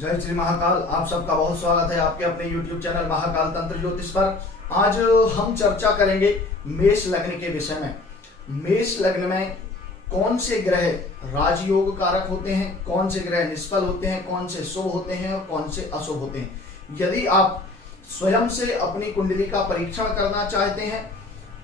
जय श्री महाकाल। आप सबका बहुत स्वागत है आपके अपने YouTube चैनल महाकाल तंत्र ज्योतिष पर। आज हम चर्चा करेंगे मेष लग्न के विषय में। मेष लग्न में कौन से ग्रह राजयोग कारक होते हैं, कौन से ग्रह निष्फल होते हैं, कौन से शुभ होते हैं और कौन से अशुभ होते हैं। यदि आप स्वयं से अपनी कुंडली का परीक्षण करना चाहते हैं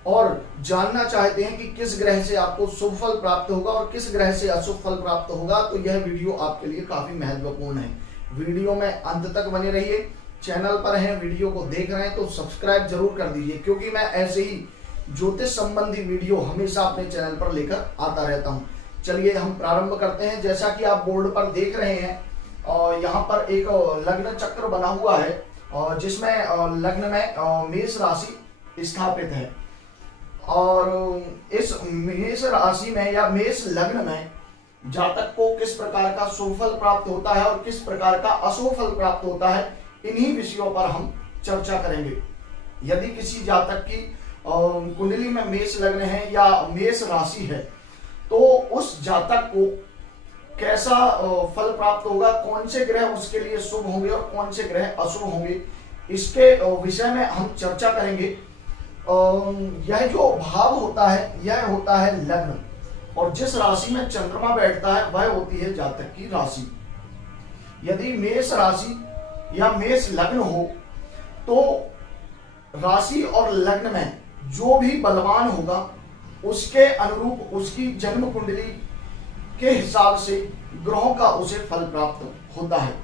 और जानना चाहते हैं कि किस ग्रह से आपको शुभ फल प्राप्त होगा और किस ग्रह से अशुभ फल प्राप्त होगा, तो यह वीडियो आपके लिए काफी महत्वपूर्ण है। वीडियो में अंत तक बने रहिए। चैनल पर हैं, वीडियो को देख रहे हैं तो सब्सक्राइब जरूर कर दीजिए, क्योंकि मैं ऐसे ही ज्योतिष संबंधी वीडियो हमेशा अपने चैनल पर लेकर आता रहता हूं। चलिए हम प्रारंभ करते हैं। जैसा कि आप बोर्ड पर देख रहे हैं और यहाँ पर एक लग्न चक्र बना हुआ है और जिसमें लग्न में मेष राशि स्थापित है। और इस मेष राशि में या मेष लग्न में जातक को किस प्रकार का शुभ फल प्राप्त होता है और किस प्रकार का अशुभ फल प्राप्त होता है, इन्हीं विषयों पर हम चर्चा करेंगे। यदि किसी जातक की कुंडली में मेष लग्न है या मेष राशि है तो उस जातक को कैसा फल प्राप्त होगा, कौन से ग्रह उसके लिए शुभ होंगे और कौन से ग्रह अशुभ होंगे, इसके विषय में हम चर्चा करेंगे। यह जो भाव होता है यह होता है लग्न, और जिस राशि में चंद्रमा बैठता है वह होती है जातक की राशि। यदि मेष राशि या मेष लग्न हो तो राशि और लग्न में जो भी बलवान होगा उसके अनुरूप उसकी जन्म कुंडली के हिसाब से ग्रहों का उसे फल प्राप्त होता है।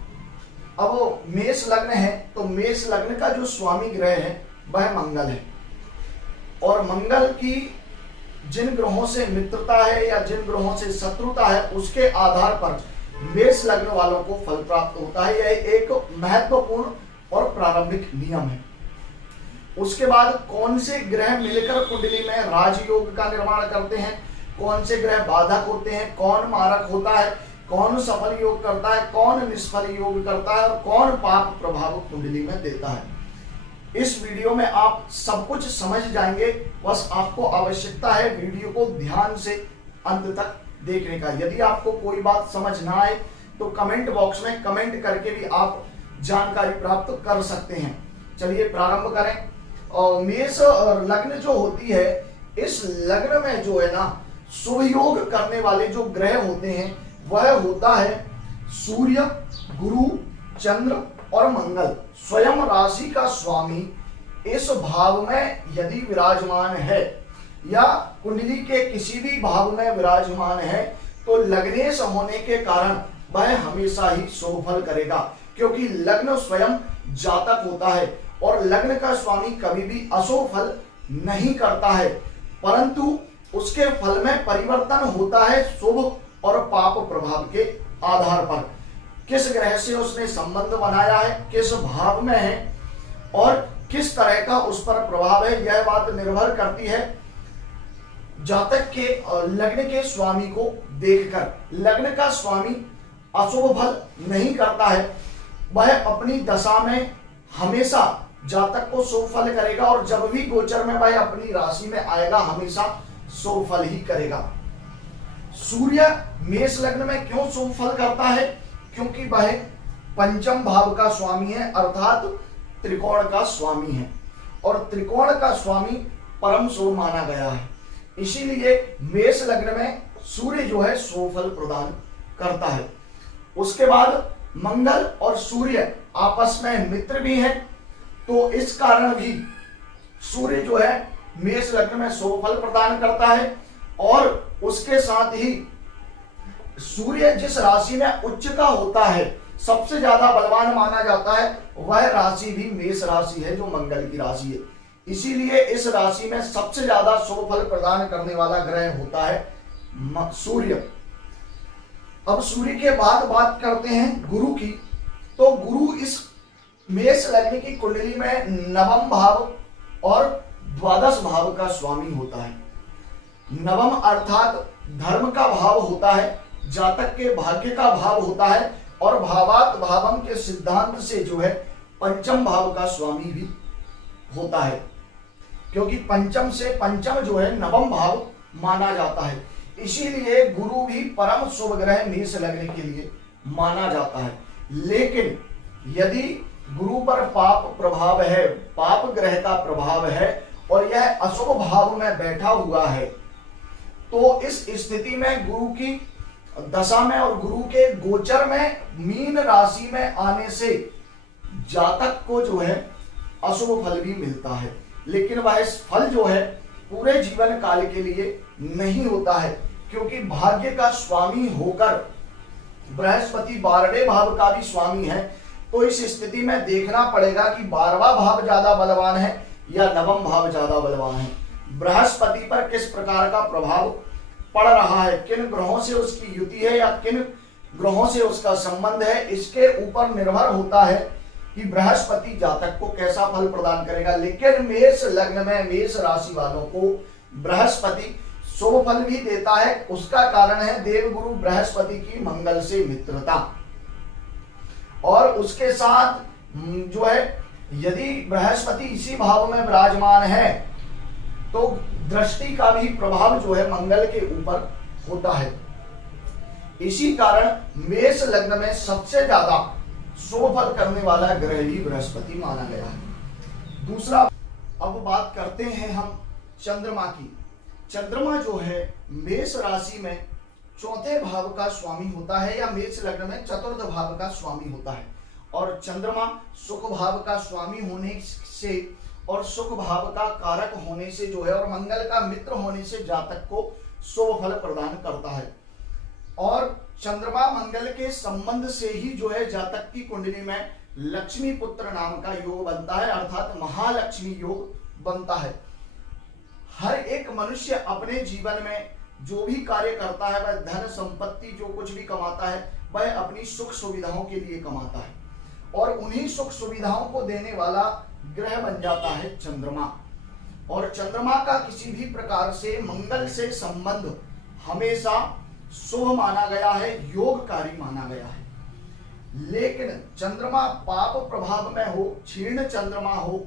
अब मेष लग्न है तो मेष लग्न का जो स्वामी ग्रह है वह मंगल है, और मंगल की जिन ग्रहों से मित्रता है या जिन ग्रहों से शत्रुता है उसके आधार पर मेष लग्न वालों को फल प्राप्त होता है। यह एक महत्वपूर्ण और प्रारंभिक नियम है। उसके बाद कौन से ग्रह मिलकर कुंडली में राजयोग का निर्माण करते हैं, कौन से ग्रह बाधक होते हैं, कौन मारक होता है, कौन सफल योग करता है, कौन निष्फल योग करता है और कौन पाप प्रभाव कुंडली में देता है, इस वीडियो में आप सब कुछ समझ जाएंगे। बस आपको आवश्यकता है वीडियो को ध्यान से अंत तक देखने का। यदि आपको कोई बात समझ ना आए तो कमेंट बॉक्स में कमेंट करके भी आप जानकारी प्राप्त कर सकते हैं। चलिए प्रारंभ करें। और मेष लग्न जो होती है, इस लग्न में जो है ना शुभ योग करने वाले जो ग्रह होते हैं वह होता है सूर्य, गुरु, चंद्र और मंगल। स्वयं राशि का स्वामी इस भाव में यदि विराजमान है या कुंडली के किसी भी भाव में विराजमान है तो लग्नेश होने के कारण वह हमेशा ही शुभ फल करेगा, क्योंकि लग्न स्वयं जातक होता है और लग्न का स्वामी कभी भी अशुभ फल नहीं करता है, परंतु उसके फल में परिवर्तन होता है शुभ और पाप प्रभाव के आधार पर। किस ग्रह से उसने संबंध बनाया है, किस भाव में है और किस तरह का उस पर प्रभाव है, यह बात निर्भर करती है जातक के लग्न के स्वामी को देखकर। लग्न का स्वामी अशुभ फल नहीं करता है, वह अपनी दशा में हमेशा जातक को शुभ फल करेगा और जब भी गोचर में वह अपनी राशि में आएगा हमेशा शुभ फल ही करेगा। सूर्य मेष लग्न में क्यों शुभ फल करता है? क्योंकि वह पंचम भाव का स्वामी है, अर्थात त्रिकोण का स्वामी है, और त्रिकोण का स्वामी परम शुभ माना गया है। इसीलिए मेष लग्न में सूर्य जो है शुभ फल प्रदान करता है। उसके बाद मंगल और सूर्य आपस में मित्र भी हैं, तो इस कारण भी सूर्य जो है मेष लग्न में शुभ फल प्रदान करता है। और उसके साथ ही सूर्य जिस राशि में उच्च का होता है, सबसे ज्यादा बलवान माना जाता है, वह राशि भी मेष राशि है जो मंगल की राशि है। इसीलिए इस राशि में सबसे ज्यादा शुभ फल प्रदान करने वाला ग्रह होता है सूर्य। अब सूर्य के बाद बात करते हैं गुरु की। तो गुरु इस मेष लग्न की कुंडली में नवम भाव और द्वादश भाव का स्वामी होता है। नवम अर्थात धर्म का भाव होता है, जातक के भाग्य का भाव होता है, और भावात भावम के सिद्धांत से जो है पंचम भाव का स्वामी भी होता है, क्योंकि पंचम से पंचम जो है नवम भाव माना जाता है। इसीलिए गुरु भी परम शुभ ग्रह मेष लग्न के लिए माना जाता है। लेकिन यदि गुरु पर पाप प्रभाव है, पाप ग्रह का प्रभाव है और यह अशुभ भाव में बैठा हुआ है, तो इस स्थिति में गुरु की दशा में और गुरु के गोचर में मीन राशि में आने से जातक को जो है अशुभ फल भी मिलता है, लेकिन वह इस फल जो है पूरे जीवन काल के लिए नहीं होता है, क्योंकि भाग्य का स्वामी होकर बृहस्पति 12वें भाव का भी स्वामी है। तो इस स्थिति में देखना पड़ेगा कि 12वां भाव ज्यादा बलवान है या 9वां भाव ज्यादा बलवान है, बृहस्पति पर किस प्रकार का प्रभाव पड़ रहा है, किन ग्रहों से उसकी युति है या किन ग्रहों से उसका संबंध है, इसके ऊपर निर्भर होता है कि बृहस्पति जातक को कैसा फल प्रदान करेगा। लेकिन मेष लग्न में मेष राशि वालों को बृहस्पति शुभ फल भी देता है। उसका कारण है देवगुरु बृहस्पति की मंगल से मित्रता, और उसके साथ जो है यदि बृहस्पति इसी भाव में विराजमान है तो दृष्टि का भी प्रभाव जो है मंगल के ऊपर होता है। इसी कारण मेष लग्न में सबसे ज्यादा शुभ फल करने वाला ग्रह ही बृहस्पति माना गया है। दूसरा, अब बात करते हैं हम चंद्रमा की। चंद्रमा जो है मेष राशि में चौथे भाव का स्वामी होता है या मेष लग्न में चतुर्थ भाव का स्वामी होता है, और चंद्रमा सुख भाव का स्वामी होने से और सुख भाव का कारक होने से जो है और मंगल का मित्र होने से जातक को शुभ फल प्रदान करता है। और चंद्रमा मंगल के संबंध से ही जो है जातक की कुंडली में लक्ष्मी पुत्र नाम का योग बनता है, अर्थात महालक्ष्मी योग बनता है। हर एक मनुष्य अपने जीवन में जो भी कार्य करता है, वह धन संपत्ति जो कुछ भी कमाता है वह अपनी सुख सुविधाओं के लिए कमाता है, और उन्हीं सुख सुविधाओं को देने वाला ग्रह बन जाता है चंद्रमा। और चंद्रमा का किसी भी प्रकार से मंगल से संबंध हमेशा शुभ माना गया है, योगकारी माना गया है। लेकिन चंद्रमा पाप प्रभाव में हो, क्षीण चंद्रमा हो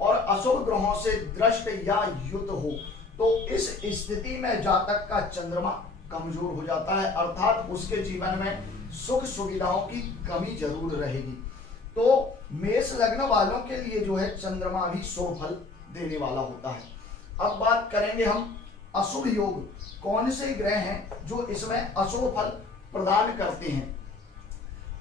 और अशुभ ग्रहों से दृष्ट या युत हो, तो इस स्थिति में जातक का चंद्रमा कमजोर हो जाता है, अर्थात उसके जीवन में सुख सुविधाओं की कमी जरूर रहेगी। तो मेष लग्न वालों के लिए जो है चंद्रमा भी शुभ फल देने वाला होता है। अब बात करेंगे हम अशुभ योग, कौन से ग्रह हैं जो इसमें अशुभ फल प्रदान करते हैं,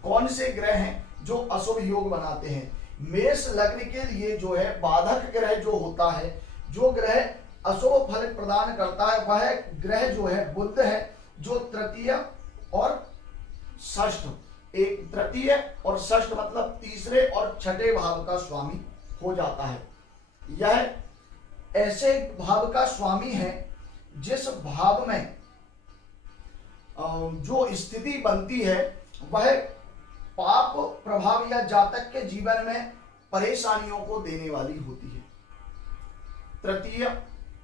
कौन से ग्रह हैं जो अशुभ योग बनाते हैं। मेष लग्न के लिए जो है बाधक ग्रह जो होता है, जो ग्रह अशुभ फल प्रदान करता है, वह ग्रह जो है बुध है, जो तृतीय और षष्ठ, एक तृतीय और षष्ठ मतलब तीसरे और छठे भाव का स्वामी हो जाता है। यह ऐसे भाव का स्वामी है जिस भाव में जो स्थिति बनती है वह पाप प्रभाव या जातक के जीवन में परेशानियों को देने वाली होती है। तृतीय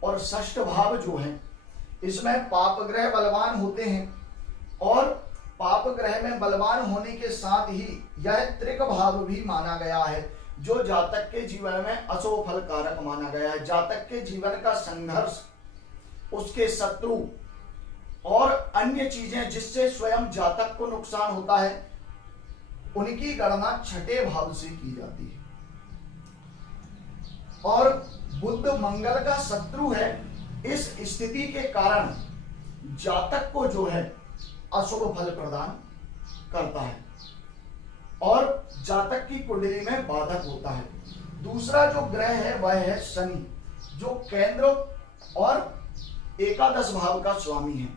और षष्ठ भाव जो है इसमें पाप ग्रह बलवान होते हैं, और पाप ग्रह में बलवान होने के साथ ही यह त्रिक भाव भी माना गया है, जो जातक के जीवन में अशुभ फल कारक माना गया है। जातक के जीवन का संघर्ष, उसके शत्रु और अन्य चीजें जिससे स्वयं जातक को नुकसान होता है, उनकी गणना छठे भाव से की जाती है। और बुध मंगल का शत्रु है, इस स्थिति के कारण जातक को जो है अशुभ फल प्रदान करता है और जातक की कुंडली में बाधक होता है। दूसरा जो ग्रह है वह है शनि, जो केंद्र और एकादश भाव का स्वामी है।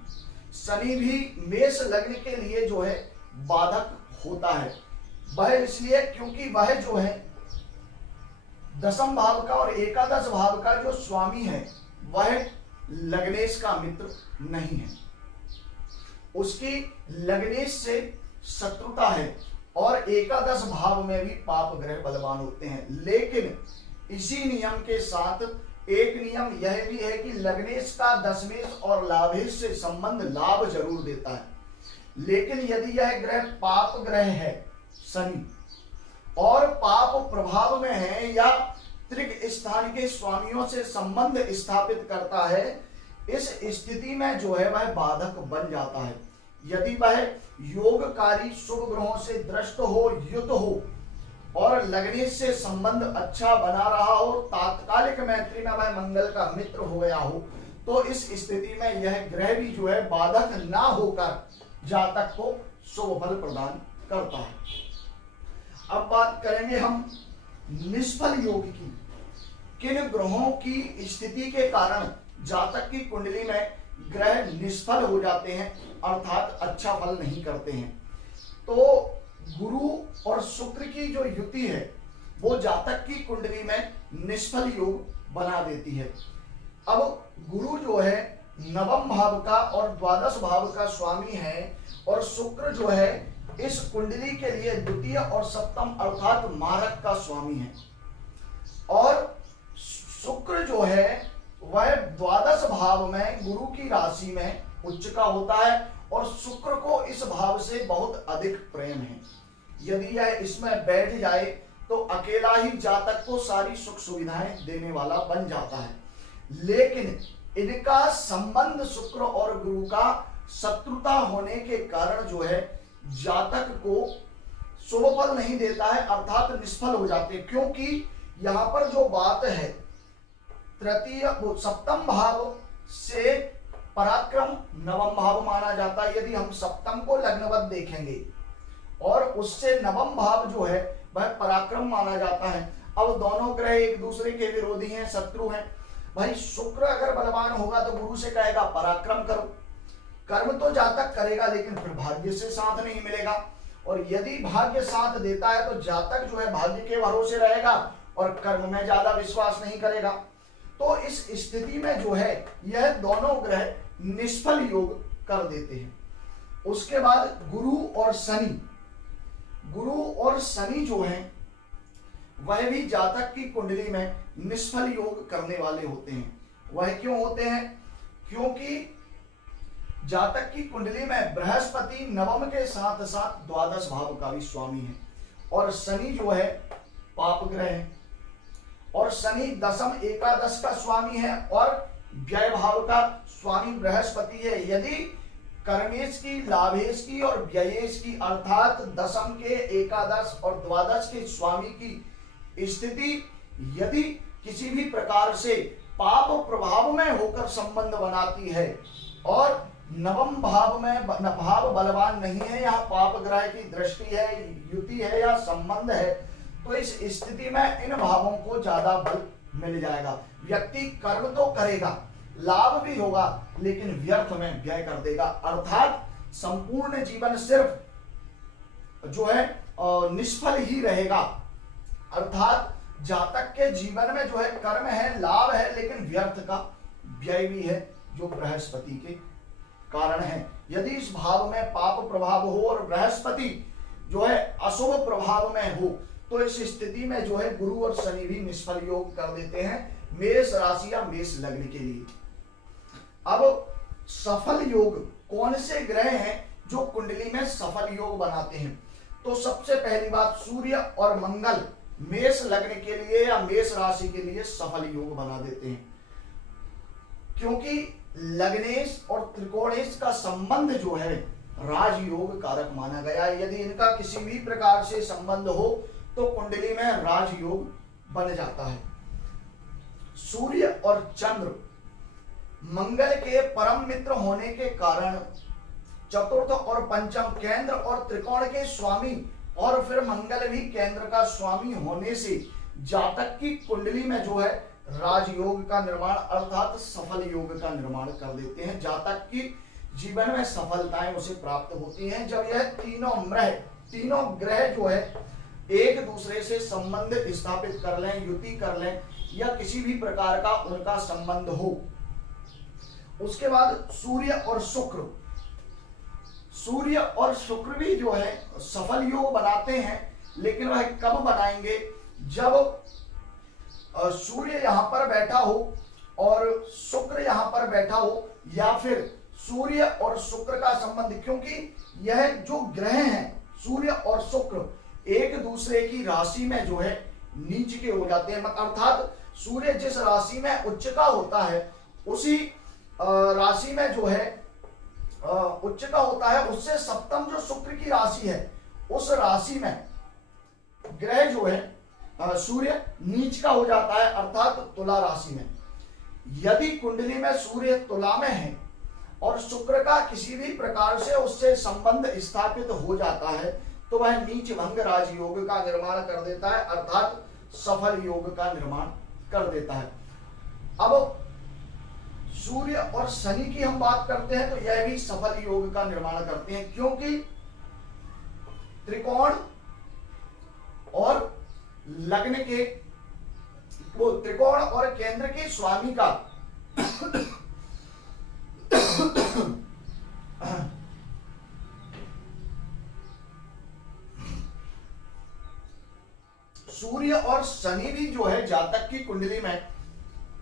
शनि भी मेष लग्न के लिए जो है बाधक होता है, वह इसलिए क्योंकि वह जो है दसम भाव का और एकादश भाव का जो स्वामी है वह लग्नेश का मित्र नहीं है, उसकी लग्नेश से शत्रुता है और एकादश भाव में भी पाप ग्रह बलवान होते हैं। लेकिन इसी नियम के साथ एक नियम यह भी है कि लग्नेश का दशमेश और लाभेश से संबंध लाभ जरूर देता है, लेकिन यदि यह ग्रह पाप ग्रह है शनि और पाप प्रभाव में है या त्रिक स्थान के स्वामियों से संबंध स्थापित करता है, इस स्थिति में जो है वह बाधक बन जाता है। यदि वह योगकारी शुभ ग्रहों से दृष्ट हो, युत हो और लगने से संबंध अच्छा बना रहा हो, तात्कालिक मैत्री में वह मंगल का मित्र हो गया हो, तो इस स्थिति में यह ग्रह भी जो है बाधक ना होकर जातक को शुभ फल प्रदान करता है। अब बात करेंगे हम निष्फल योग की। किन ग्रहों की स्थिति के कारण जातक की कुंडली में ग्रह निष्फल हो जाते हैं, अर्थात अच्छा फल नहीं करते हैं। तो गुरु और शुक्र की जो युति है वो जातक की कुंडली में निष्फल योग बना देती है। अब गुरु जो है नवम भाव का और द्वादश भाव का स्वामी है, और शुक्र जो है इस कुंडली के लिए द्वितीय और सप्तम अर्थात मारक का स्वामी है। और शुक्र जो है वह द्वादश भाव में गुरु की राशि में उच्च का होता है, और शुक्र को इस भाव से बहुत अधिक प्रेम है। यदि यह इसमें बैठ जाए तो अकेला ही जातक को सारी सुख सुविधाएं देने वाला बन जाता है। लेकिन इनका संबंध शुक्र और गुरु का शत्रुता होने के कारण जो है जातक को शुभ फल नहीं देता है, अर्थात निष्फल हो जाते हैं। क्योंकि यहां पर जो बात है तृतीय सप्तम भाव से पराक्रम नवम भाव माना जाता है। यदि हम सप्तम को लग्नवत देखेंगे और उससे नवम भाव जो है वह पराक्रम माना जाता है। अब दोनों ग्रह एक दूसरे के विरोधी हैं, शत्रु हैं। भाई शुक्र अगर बलवान होगा तो गुरु से कहेगा पराक्रम करो, कर्म तो जातक करेगा लेकिन फिर भाग्य से साथ नहीं मिलेगा। और यदि भाग्य साथ देता है तो जातक जो है भाग्य के भरोसे रहेगा और कर्म में ज्यादा विश्वास नहीं करेगा। तो इस स्थिति में जो है यह दोनों ग्रह निष्फल योग कर देते हैं। उसके बाद गुरु और शनि जो हैं वह भी जातक की कुंडली में निष्फल योग करने वाले होते हैं। वह क्यों होते हैं? क्योंकि जातक की कुंडली में बृहस्पति नवम के साथ साथ द्वादश भाव का भी स्वामी है, और शनि जो है पाप ग्रह है, और शनि दशम एकादश का स्वामी है, और व्यय भाव का स्वामी बृहस्पति है। यदि कर्मेश की, लाभेश की और व्ययेश की अर्थात दशम के, एकादश और द्वादश के स्वामी की स्थिति यदि किसी भी प्रकार से पाप प्रभाव में होकर संबंध बनाती है और नवम भाव में भाव बलवान नहीं है, या पाप ग्रह की दृष्टि है, युति है या संबंध है, तो इस स्थिति में इन भावों को ज्यादा बल मिल जाएगा। व्यक्ति कर्म तो करेगा, लाभ भी होगा, लेकिन व्यर्थ में व्यय कर देगा, अर्थात संपूर्ण जीवन सिर्फ जो है निष्फल ही रहेगा। अर्थात जातक के जीवन में जो है कर्म है, लाभ है, लेकिन व्यर्थ का व्यय भी है, जो बृहस्पति के कारण है। यदि इस भाव में पाप प्रभाव हो और बृहस्पति जो है अशुभ प्रभाव में हो, तो इस स्थिति में जो है गुरु और शनि भी निष्फल योग कर देते हैं मेष राशि या मेष लग्न के लिए। अब सफल योग कौन से ग्रह हैं जो कुंडली में सफल योग बनाते हैं? तो सबसे पहली बात, सूर्य और मंगल मेष लग्न के लिए या मेष राशि के लिए सफल योग बना देते हैं, क्योंकि लग्नेश और त्रिकोणेश का संबंध जो है राजयोग कारक माना गया है। यदि इनका किसी भी प्रकार से संबंध हो तो कुंडली में राजयोग बन जाता है। सूर्य और चंद्र मंगल के परम मित्र होने के कारण चतुर्थ और पंचम केंद्र और त्रिकोण के स्वामी, और फिर मंगल भी केंद्र का स्वामी होने से जातक की कुंडली में जो है राजयोग का निर्माण अर्थात सफल योग का निर्माण कर देते हैं। जातक की जीवन में सफलताएं उसे प्राप्त होती हैं जब यह तीनों ग्रह जो है एक दूसरे से संबंध स्थापित कर लें, युति कर लें, या किसी भी प्रकार का उनका संबंध हो। उसके बाद सूर्य और शुक्र भी जो है सफल योग बनाते हैं, लेकिन वह कब बनाएंगे? जब सूर्य यहां पर बैठा हो और शुक्र यहां पर बैठा हो, या फिर सूर्य और शुक्र का संबंध, क्योंकि यह जो ग्रह हैं सूर्य और शुक्र एक दूसरे की राशि में जो है नीच के हो जाते हैं। अर्थात सूर्य जिस राशि में उच्च का होता है उसी राशि में जो है उच्च का होता है, उससे सप्तम जो शुक्र की राशि है उस राशि में ग्रह जो है सूर्य नीच का हो जाता है, अर्थात तुला राशि में। यदि कुंडली में सूर्य तुला में है और शुक्र का किसी भी प्रकार से उससे संबंध स्थापित हो जाता है तो वह नीच भंग राजयोग का निर्माण कर देता है, अर्थात सफल योग का निर्माण कर देता है। अब सूर्य और शनि की हम बात करते हैं तो यह भी सफल योग का निर्माण करते हैं, क्योंकि त्रिकोण और लग्न के वो त्रिकोण और केंद्र के स्वामी का सूर्य और शनि भी जो है जातक की कुंडली में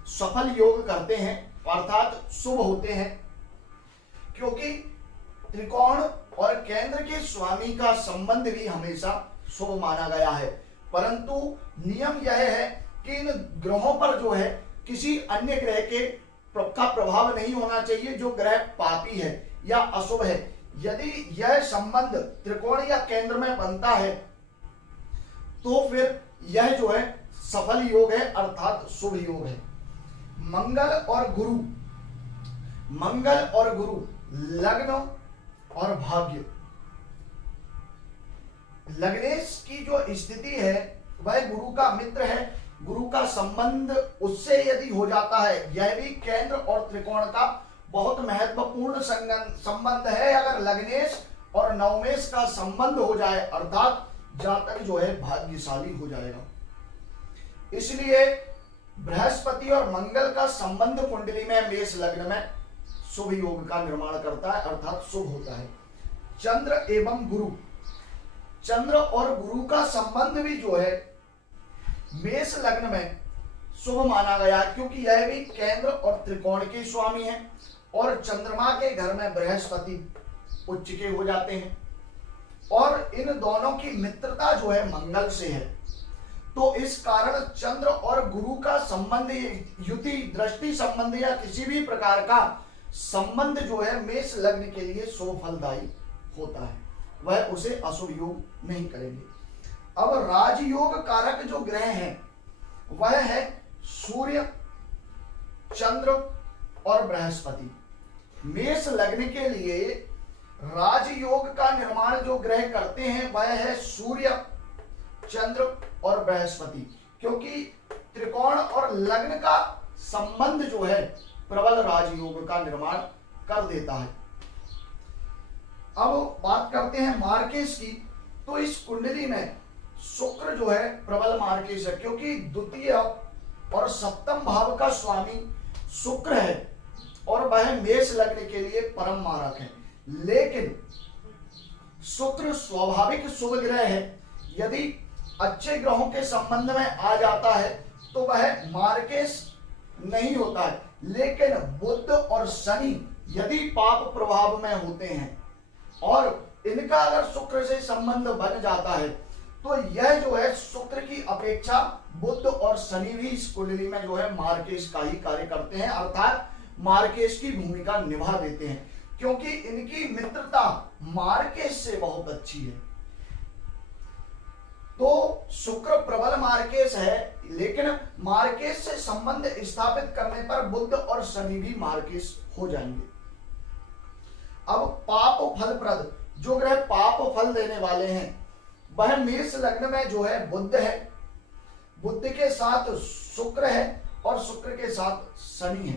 सफल योग करते हैं, अर्थात शुभ होते हैं, क्योंकि त्रिकोण और केंद्र के स्वामी का संबंध भी हमेशा शुभ माना गया है। परंतु नियम यह है कि इन ग्रहों पर जो है किसी अन्य ग्रह के का प्रभाव नहीं होना चाहिए जो ग्रह पापी है या अशुभ है। यदि यह संबंध त्रिकोण या केंद्र में बनता है तो फिर यह जो है सफल योग है, अर्थात शुभ योग है। मंगल और गुरु लग्न और भाग्य, लग्नेश की जो स्थिति है वह गुरु का मित्र है, गुरु का संबंध उससे यदि हो जाता है, यह भी केंद्र और त्रिकोण का बहुत महत्वपूर्ण संबंध है। अगर लग्नेश और नवमेश का संबंध हो जाए अर्थात जातक जो है भाग्यशाली हो जाएगा। इसलिए बृहस्पति और मंगल का संबंध कुंडली में मेष लग्न में शुभ योग का निर्माण करता है, अर्थात शुभ होता है। चंद्र एवं गुरु, चंद्र और गुरु का संबंध भी जो है मेष लग्न में शुभ माना गया, क्योंकि यह भी केंद्र और त्रिकोण के स्वामी है और चंद्रमा के घर में बृहस्पति उच्च के हो जाते हैं और इन दोनों की मित्रता जो है मंगल से है। तो इस कारण चंद्र और गुरु का संबंध, युति, दृष्टि संबंध या किसी भी प्रकार का संबंध जो है मेष लग्न के लिए शुभ फलदायी होता है, वह उसे अशुभ योग नहीं करेंगे। अब राजयोग कारक जो ग्रह हैं वह है सूर्य, चंद्र और बृहस्पति। मेष लग्न के लिए राजयोग का निर्माण जो ग्रह करते हैं वह है सूर्य, चंद्र और बृहस्पति, क्योंकि त्रिकोण और लग्न का संबंध जो है प्रबल राजयोग का निर्माण कर देता है। अब बात करते हैं मार्केश की, तो इस कुंडली में शुक्र जो है प्रबल मार्केश है, क्योंकि द्वितीय और सप्तम भाव का स्वामी शुक्र है और वह मेष लग्न के लिए परम मारक है। लेकिन शुक्र स्वाभाविक शुभ ग्रह है, यदि अच्छे ग्रहों के संबंध में आ जाता है तो वह मार्केश नहीं होता है। लेकिन बुध और शनि यदि पाप प्रभाव में होते हैं और इनका अगर शुक्र से संबंध बन जाता है तो यह जो है शुक्र की अपेक्षा बुध और शनि भी इस कुंडली में जो है मार्केश का ही कार्य करते हैं, अर्थात मार्केश की भूमिका निभा देते हैं, क्योंकि इनकी मित्रता मार्केश से बहुत अच्छी है। तो शुक्र प्रबल मार्केश है, लेकिन मार्केश से संबंध स्थापित करने पर बुध और शनि भी मार्केश हो जाएंगे। अब पाप फलप्रद जो ग्रह पाप फल देने वाले हैं वह मेष लग्न में जो है बुध है, बुध के साथ शुक्र है और शुक्र के साथ शनि है,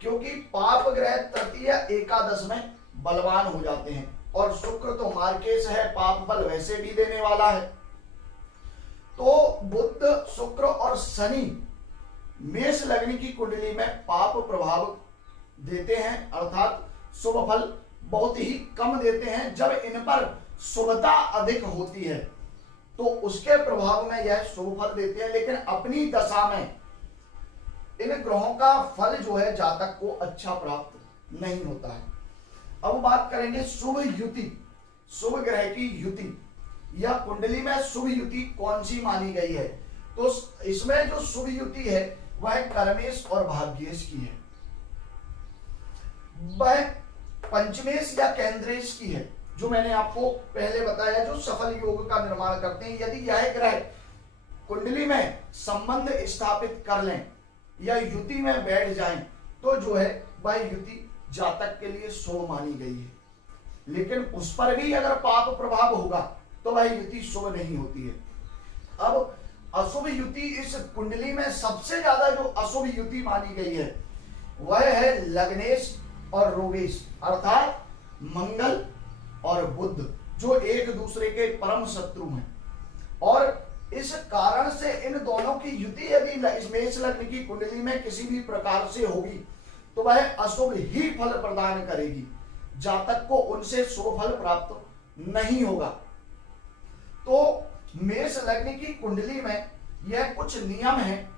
क्योंकि पाप ग्रह तृतीय एकादश में बलवान हो जाते हैं और शुक्र तो मार्केश है, पाप फल वैसे भी देने वाला है। तो बुध, शुक्र और शनि मेष लग्न की कुंडली में पाप प्रभाव देते हैं, अर्थात शुभ फल बहुत ही कम देते हैं। जब इन पर शुभता अधिक होती है तो उसके प्रभाव में यह शुभ फल देते हैं, लेकिन अपनी दशा में इन ग्रहों का फल जो है जातक को अच्छा प्राप्त नहीं होता है। अब बात करेंगे शुभ युति, शुभ ग्रह की युति या कुंडली में शुभ युति कौन सी मानी गई है। तो इसमें जो शुभ युति है वह कर्मेश और भाग्येश की है। वह पंचमेश या केंद्रेश की है, जो मैंने आपको पहले बताया, जो सफल योग का निर्माण करते हैं। यदि यह ग्रह कुंडली में संबंध स्थापित कर लें या युति में बैठ जाएं, तो जो है वह युति जातक के लिए शुभ मानी गई है। लेकिन उस पर भी अगर पाप प्रभाव होगा तो वह युति शुभ नहीं होती है। अब अशुभ युति इस कुंडली में सबसे ज्यादा जो अशुभ युति मानी गई है वह है लग्नेश और रोगेश, अर्थात मंगल और बुध, जो एक दूसरे के परम शत्रु हैं। और इस कारण से इन दोनों की युति यदि मेष लग्न की कुंडली में किसी भी प्रकार से होगी तो वह अशुभ ही फल प्रदान करेगी, जातक को उनसे शुभ फल प्राप्त नहीं होगा। तो मेष लग्न की कुंडली में यह कुछ नियम हैं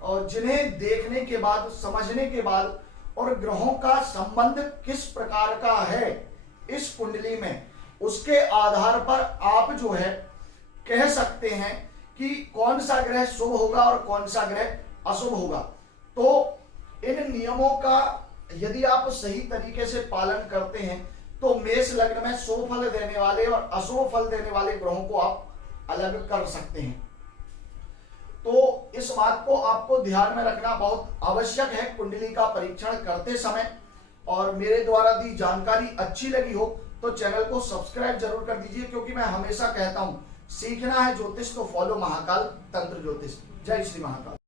और जिन्हें देखने के बाद, समझने के बाद और ग्रहों का संबंध किस प्रकार का है इस कुंडली में, उसके आधार पर आप जो है कह सकते हैं कि कौन सा ग्रह शुभ होगा और कौन सा ग्रह अशुभ होगा। तो इन नियमों का यदि आप सही तरीके से पालन करते हैं तो मेष लग्न में शुभ फल देने वाले और अशुभ फल देने वाले ग्रहों को आप अलग कर सकते हैं। तो इस बात को आपको ध्यान में रखना बहुत आवश्यक है कुंडली का परीक्षण करते समय। और मेरे द्वारा दी जानकारी अच्छी लगी हो तो चैनल को सब्सक्राइब जरूर कर दीजिए, क्योंकि मैं हमेशा कहता हूं सीखना है ज्योतिष तो फॉलो महाकाल तंत्र ज्योतिष। जय श्री महाकाल।